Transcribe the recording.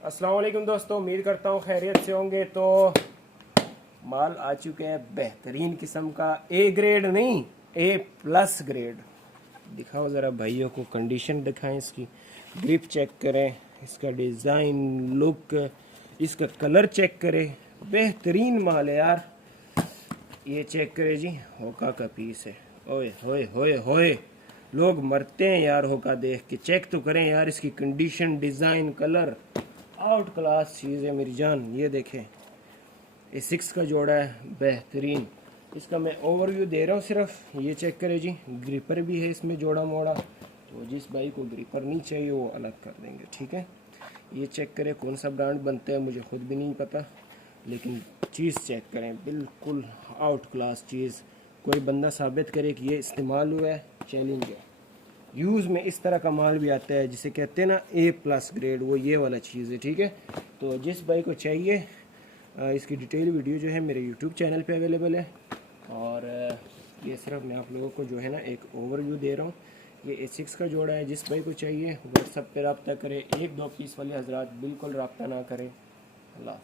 अस्सलाम वालेकुम दोस्तों, उम्मीद करता हूँ खैरियत से होंगे। तो माल आ चुके हैं बेहतरीन किस्म का, ए ग्रेड नहीं A+ ग्रेड। दिखाओ ज़रा भाइयों को, कंडीशन दिखाएं, इसकी ग्रिप चेक करें, इसका डिज़ाइन लुक, इसका कलर चेक करें। बेहतरीन माल है यार। ये चेक करें जी, होका का पीस है। ओए होए होए होए, लोग मरते हैं यार होका देख के। चेक तो करें यार इसकी condition, design, colour, outclass चीज़ है मेरी जान। ये देखें, A6 का जोड़ा है बेहतरीन। इसका मैं ओवरव्यू दे रहा हूँ सिर्फ, ये चेक करें जी। ग्रिपर भी है इसमें जोड़ा मोड़ा, तो जिस भाई को ग्रिपर नहीं चाहिए वो अलग कर देंगे, ठीक है। ये चेक करें, कौन सा ब्रांड बनता है मुझे खुद भी नहीं पता, लेकिन चीज़ चेक करें, बिल्कुल आउट क्लास चीज़। कोई बंदा साबित करे कि ये इस्तेमाल हुआ है, चैलेंज है। यूज़ में इस तरह का माल भी आता है जिसे कहते हैं ना A+ ग्रेड, वो ये वाला चीज़ है, ठीक है। तो जिस भाई को चाहिए, इसकी डिटेल वीडियो जो है मेरे YouTube चैनल पे अवेलेबल है। और ये सिर्फ मैं आप लोगों को जो है ना एक ओवरव्यू दे रहा हूँ। ये A6 का जोड़ा है, जिस भाई को चाहिए व्हाट्सएप पे रब्ता करें। 1-2 पीस वाले हजरात बिल्कुल रब्ता ना करें। अल्लाह।